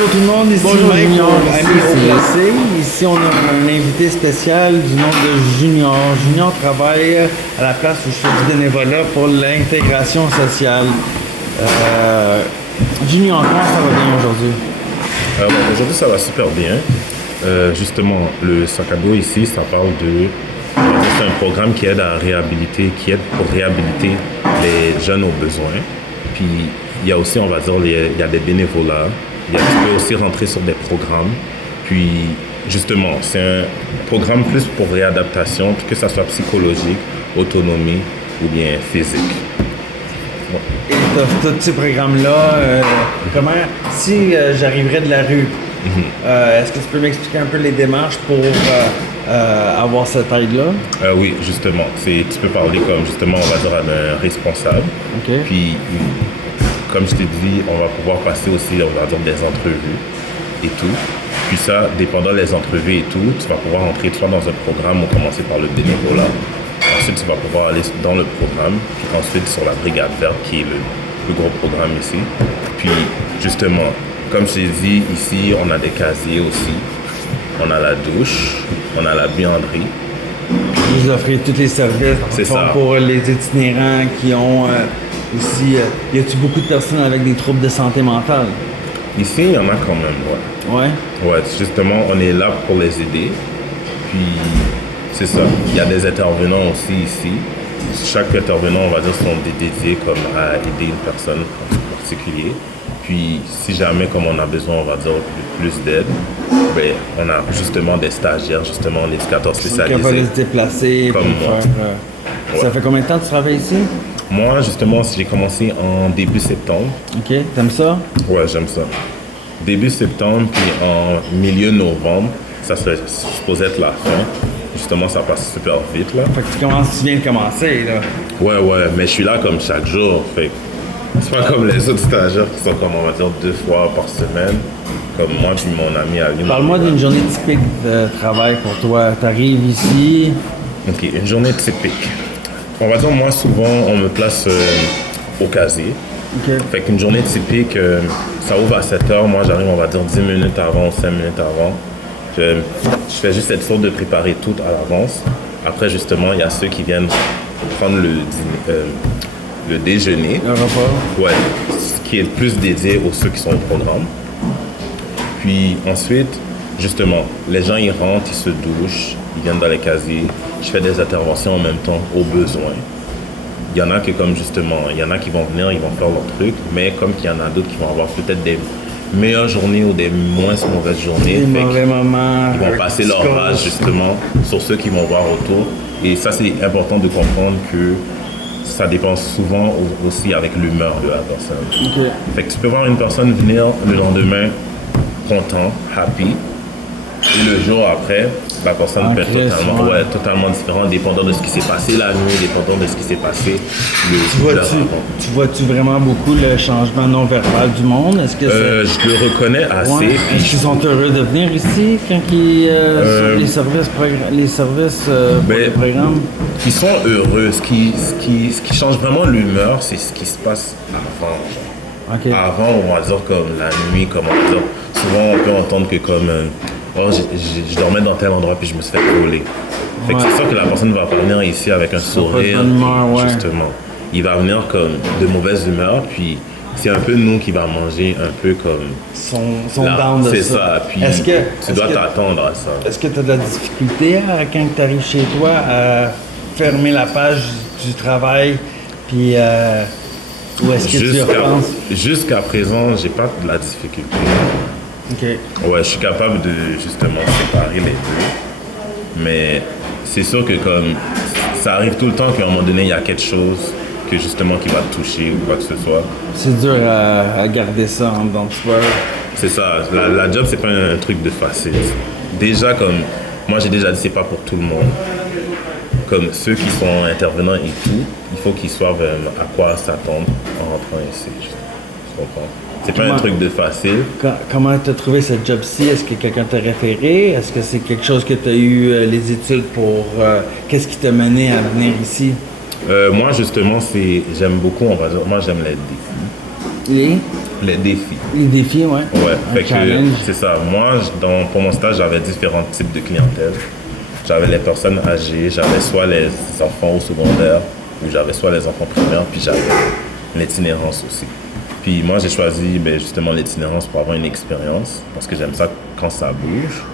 Bonjour tout le monde, ici Bonjour, Junior, Mike. ami au placé. Ici on a un invité spécial du nom de Junior. Junior travaille à la place où je fais du bénévolat pour l'intégration sociale. Junior, comment ça va bien aujourd'hui? Aujourd'hui, ça va super bien. Justement, le sac à dos ici, ça parle de... C'est un programme qui aide à réhabiliter, qui aide pour réhabiliter les jeunes aux besoins. Puis, il y a aussi, on va dire, il y a des bénévolats. Tu peux aussi rentrer sur des programmes. Puis, justement, c'est un programme plus pour réadaptation, que ça soit psychologique, autonomie ou bien physique. Et tous ces programmes-là, comment, si j'arriverais de la rue, est-ce que tu peux m'expliquer un peu les démarches pour avoir cette aide-là? Oui, justement. Tu peux parler comme, justement, on va dire à un responsable. OK. Puis, comme je t'ai dit, on va pouvoir passer aussi, on va dire, des entrevues et tout. Puis ça, dépendant des entrevues et tout, tu vas pouvoir entrer soit dans un programme ou commencer par le bénévolat. Ensuite, tu vas pouvoir aller dans le programme, puis ensuite sur la Brigade Verte, qui est le plus gros programme ici. Puis, justement, comme je t'ai dit, ici, on a des casiers aussi. On a la douche, on a la buanderie. Vous offrez tous les services C'est ça. Pour les itinérants qui ont aussi... y a-t-il beaucoup de personnes avec des troubles de santé mentale? Ici, il y en a quand même, ouais. Ouais. Ouais, justement, on est là pour les aider. Puis, c'est ça. Il y a des intervenants aussi ici. Chaque intervenant, on va dire, sont dédiés comme à aider une personne en particulier. Puis, si jamais, comme on a besoin, on va dire, de plus d'aide, ben, on a justement des stagiaires, justement, des éducateurs Ils sont capables de spécialisés. se déplacer Comme pour moi. faire... Ça Ouais. fait combien de temps que tu travailles ici? Moi, justement, j'ai commencé en début septembre. OK. T'aimes ça? Ouais, j'aime ça. Début septembre, puis en milieu novembre, ça serait supposé être la fin. Justement, ça passe super vite, là. Fait que tu viens de commencer, là. Ouais, mais je suis là comme chaque jour. Fait que c'est pas comme les autres stagiaires qui sont comme, on va dire, 2 fois par semaine. Comme moi puis mon ami Ali. Parle-moi d'une journée typique de travail pour toi. T'arrives ici... Ok, une journée typique. On va dire, moi, souvent, on me place au casier. OK. Fait qu'une journée typique, ça ouvre à 7h. Moi, j'arrive, on va dire, 10 minutes avant ou 5 minutes avant. Je fais juste cette sorte de préparer tout à l'avance. Après, justement, il y a ceux qui viennent prendre le déjeuner. Le repas. Ouais, ce qui est le plus dédié aux ceux qui sont au programme. Puis ensuite, justement, les gens, ils rentrent, ils se douchent, ils viennent dans les casiers. Je fais des interventions en même temps, au besoin. Il y en a que comme justement, il y en a qui vont venir, ils vont faire leur truc, mais comme qu'il y en a d'autres qui vont avoir peut-être des meilleures journées ou des moins mauvaises journées. Des Fait mauvais moments. ils vont passer leur rage justement sur ceux qui vont voir autour. Et ça, c'est important de comprendre que ça dépend souvent aussi avec l'humeur de la personne. OK. Fait que tu peux voir une personne venir le lendemain content, happy, et le jour après, la personne peut être totalement différente, dépendant de ce qui s'est passé la nuit, dépendant de ce qui s'est passé Tu vois-tu vraiment beaucoup le changement non-verbal du monde? Est-ce que je le reconnais assez. ouais. Puis Est-ce qu'ils sont heureux de venir ici quand ils sur les services, pour le programme? ils sont heureux. Ce qui change vraiment l'humeur, c'est ce qui se passe avant. OK. Avant, on va dire comme la nuit, comme on va dire, souvent on peut entendre que comme je dormais dans tel endroit puis je me suis fait voler. Fait que Ouais. c'est sûr que la personne va pas venir ici avec un sourire. bonne humeur, ouais. Justement. Il va venir comme de mauvaise humeur, puis c'est un peu nous qui va manger un peu comme Sont là, down de c'est ça. ça. Puis tu dois t'attendre à ça. Est-ce que tu as de la difficulté quand tu arrives chez toi à fermer la page du travail puis ou est-ce que tu y repenses? Jusqu'à présent, j'ai pas de la difficulté. OK. Ouais, je suis capable de justement séparer les deux. Mais c'est sûr que comme ça arrive tout le temps qu'à un moment donné, il y a quelque chose que justement qui va te toucher ou quoi que ce soit. C'est dur à garder ça en dedans de toi. C'est ça. La job, c'est pas un truc de facile. Déjà, comme moi, j'ai déjà dit, c'est pas pour tout le monde. Comme ceux qui sont intervenants et tout, il faut qu'ils soient à quoi s'attendre en rentrant ici. Je comprends. C'est pas un truc de facile. Comment tu as trouvé cette job-ci? Est-ce que quelqu'un t'a référé? Est-ce que c'est quelque chose que tu as eu les études pour... qu'est-ce qui t'a mené à venir ici? Moi, justement, j'aime beaucoup, on va dire, moi, j'aime les défis. les défis. Les défis, ouais. Ouais, Un fait que challenge. c'est ça. Moi, pour mon stage, j'avais différents types de clientèle. J'avais les personnes âgées, j'avais soit les enfants au secondaire, ou j'avais soit les enfants primaires, puis j'avais l'itinérance aussi. Puis moi, j'ai choisi justement l'itinérance pour avoir une expérience, parce que j'aime ça quand ça bouge.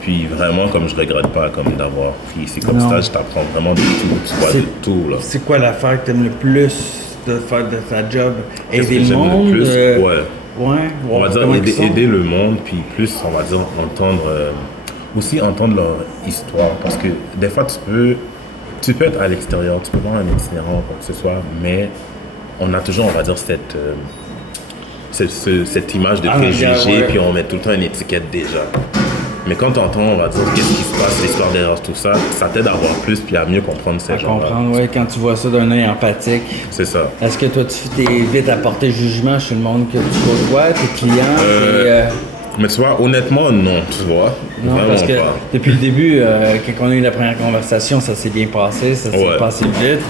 Puis vraiment, comme je regrette pas comme d'avoir pris ici comme Non. stage, t'apprends vraiment de tout, tu vois de tout, là. C'est quoi l'affaire que t'aimes le plus de faire de ta job? Qu'est-ce Aider que le j'aime monde? le plus? Ouais. Ouais. On va dire Comment ils sont? aider le monde, puis plus, on va dire, aussi entendre leur histoire. Parce que des fois, tu peux être à l'extérieur, tu peux voir un itinérant, quoi que ce soit, mais on a toujours, on va dire, cette image de préjugé, ouais. puis on met tout le temps une étiquette déjà. Mais quand tu entends, on va dire, qu'est-ce qui se passe, l'histoire derrière tout ça, ça t'aide à voir plus, puis à mieux comprendre ces À gens-là. comprendre, ouais, quand tu vois ça d'un œil empathique. C'est ça. Est-ce que toi, tu t'es vite à porter jugement chez le monde que tu côtoies, tes clients? Mais tu vois, honnêtement, non, tu vois. Non, Vraiment parce que pas. depuis le début, quand on a eu la première conversation, ça s'est bien passé, ça s'est Ouais. passé vite.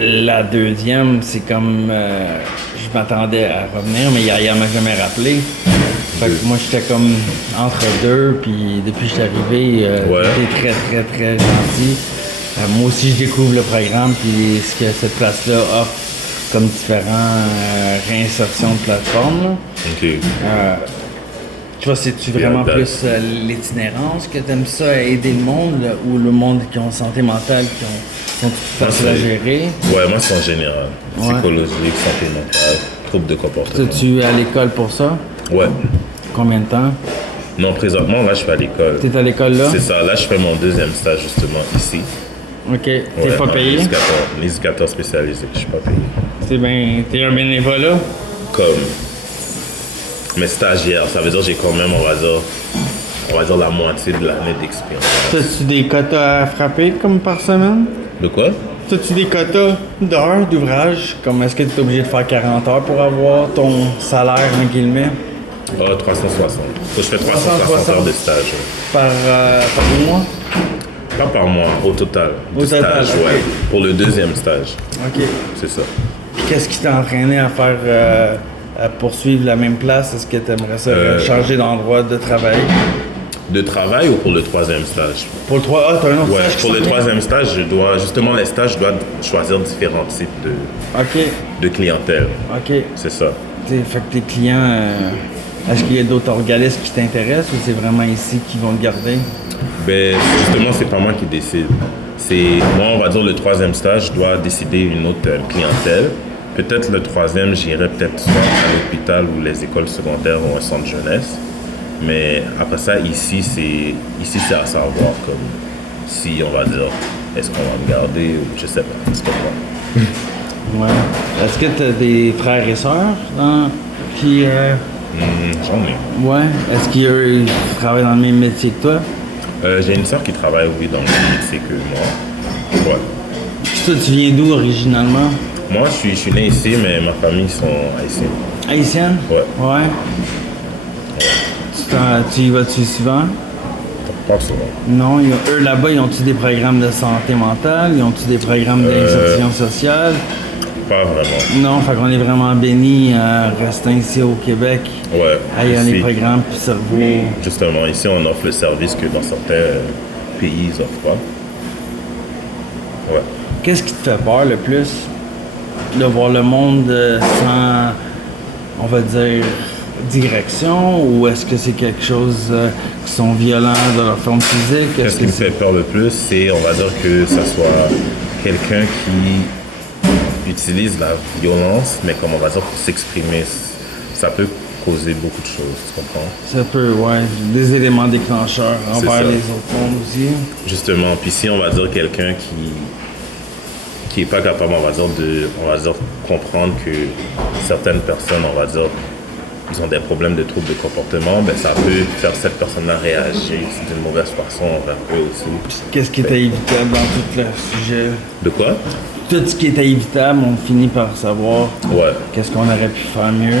La deuxième, c'est comme je m'attendais à revenir, mais Yaya m'a jamais rappelé. Fait que moi, j'étais comme entre deux, puis depuis que je suis arrivé, Ouais. j'étais très, très, très gentil. Moi aussi, je découvre le programme, puis ce que cette place-là offre comme différents réinsertions de plateformes. Là. OK. Toi, c'est-tu vraiment date. plus l'itinérance que t'aimes ça, aider le monde, là, ou le monde qui ont santé mentale, qui sont facile à gérer? Ouais, moi, c'est en général. Ouais. Psychologique, santé mentale, trouble de comportement. Tu es à l'école pour ça? Ouais. Combien de temps? Non, présentement, là, je suis à l'école. T'es à l'école là? C'est ça. Là, je fais mon deuxième stage, justement, ici. Ok. T'es Ouais, pas en payé? éducateur spécialisé. Je suis pas payé. C'est bien. T'es un bénévole là? Comme mes stagiaires, ça veut dire que j'ai quand même, on va dire la moitié de l'année d'expérience. T'as-tu des quotas à frapper comme par semaine? De quoi? T'as-tu des quotas d'heures d'ouvrage? Comme est-ce que tu es obligé de faire 40 heures pour avoir ton salaire, en guillemets, Ah, 360. Je fais 360 heures de stage. Ouais. par mois? Pas par mois, au total. Au Du total, stage, ok. ouais. Pour le deuxième stage, Ok. c'est ça. Puis qu'est-ce qui t'a entraîné à faire, à poursuivre la même place? Est-ce que tu aimerais ça changer d'endroit de travail? De travail ou pour le troisième stage? Pour le 3, t'as un autre Ouais, stage qui pour le s'en vient? troisième stage, justement, les stages, je dois choisir différents types Ok, de clientèle. ok. C'est ça. Fait que tes clients, est-ce qu'il y a d'autres organismes qui t'intéressent ou c'est vraiment ici qu'ils vont te garder? Ben, justement, c'est pas moi qui décide. C'est moi, on va dire, le troisième stage, je dois décider une autre clientèle. Peut-être le troisième, j'irai peut-être soit à l'hôpital ou les écoles secondaires ou un centre jeunesse. Mais après ça, ici, c'est à savoir comme si, on va dire, est-ce qu'on va me garder ou je sais pas. C'est pas Ouais. Est-ce que tu as des frères et sœurs qui. J'en ai. Ouais. Est-ce qu'ils travaillent dans le même métier que toi? J'ai une sœur qui travaille, oui, dans le même métier que moi. Ouais. Puis toi, tu viens d'où originalement? Moi, je suis né ici, mais ma famille sont haïtiennes. Haïtienne? Ouais. Ouais. Tu y vas-tu souvent? Pas souvent. Non, eux là-bas, ils ont-tu des programmes de santé mentale? Ils ont-tu des programmes d'insertion sociale? Pas vraiment. Non, fait qu'on est vraiment bénis restant ici au Québec. Ouais. Il y a ici, des programmes puis cerveau. justement, ici, on offre le service que dans certains pays, ils offrent pas. Ouais. Qu'est-ce qui te fait peur le plus? De voir le monde sans, on va dire, direction? Ou est-ce que c'est quelque chose qui sont violents de leur forme physique? Qu'est-ce qui me fait peur le plus, c'est, on va dire, que ça soit quelqu'un qui utilise la violence, mais comme on va dire, pour s'exprimer. Ça peut causer beaucoup de choses, tu comprends? Ça peut, ouais. Des éléments déclencheurs envers ça. les autres mondes aussi. Justement, puis si on va dire quelqu'un qui est pas capable, on va dire comprendre que certaines personnes, on va dire, ils ont des problèmes de troubles de comportement, ben ça peut faire cette personne-là réagir d'une mauvaise façon envers eux aussi. Qu'est-ce qui était évitable dans tout le sujet? De quoi? Tout ce qui était évitable, on finit par savoir Ouais, qu'est-ce qu'on aurait pu faire mieux.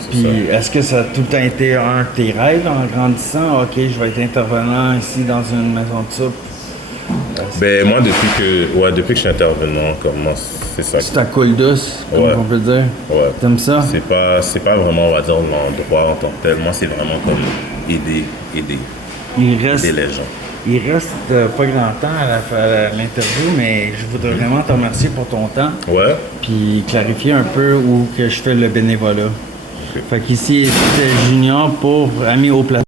c'est Puis ça. est-ce que ça a tout le temps été un de tes rêves en grandissant? Ok, je vais être intervenant ici dans une maison de soupe. Ben, moi, depuis que je suis intervenant, comme moi, c'est ça. C'est ta coule douce, comme Ouais. on peut dire. Ouais. T'aimes ça? C'est pas vraiment, on va dire, l'endroit en tant que tel. Moi, c'est vraiment comme aider Il reste, les gens. pas grand temps à l'interview, mais je voudrais vraiment te remercier pour ton temps. Ouais. Puis clarifier un peu où que je fais le bénévolat. Fait qu'ici, c'était Junior pour Amis au Plateau.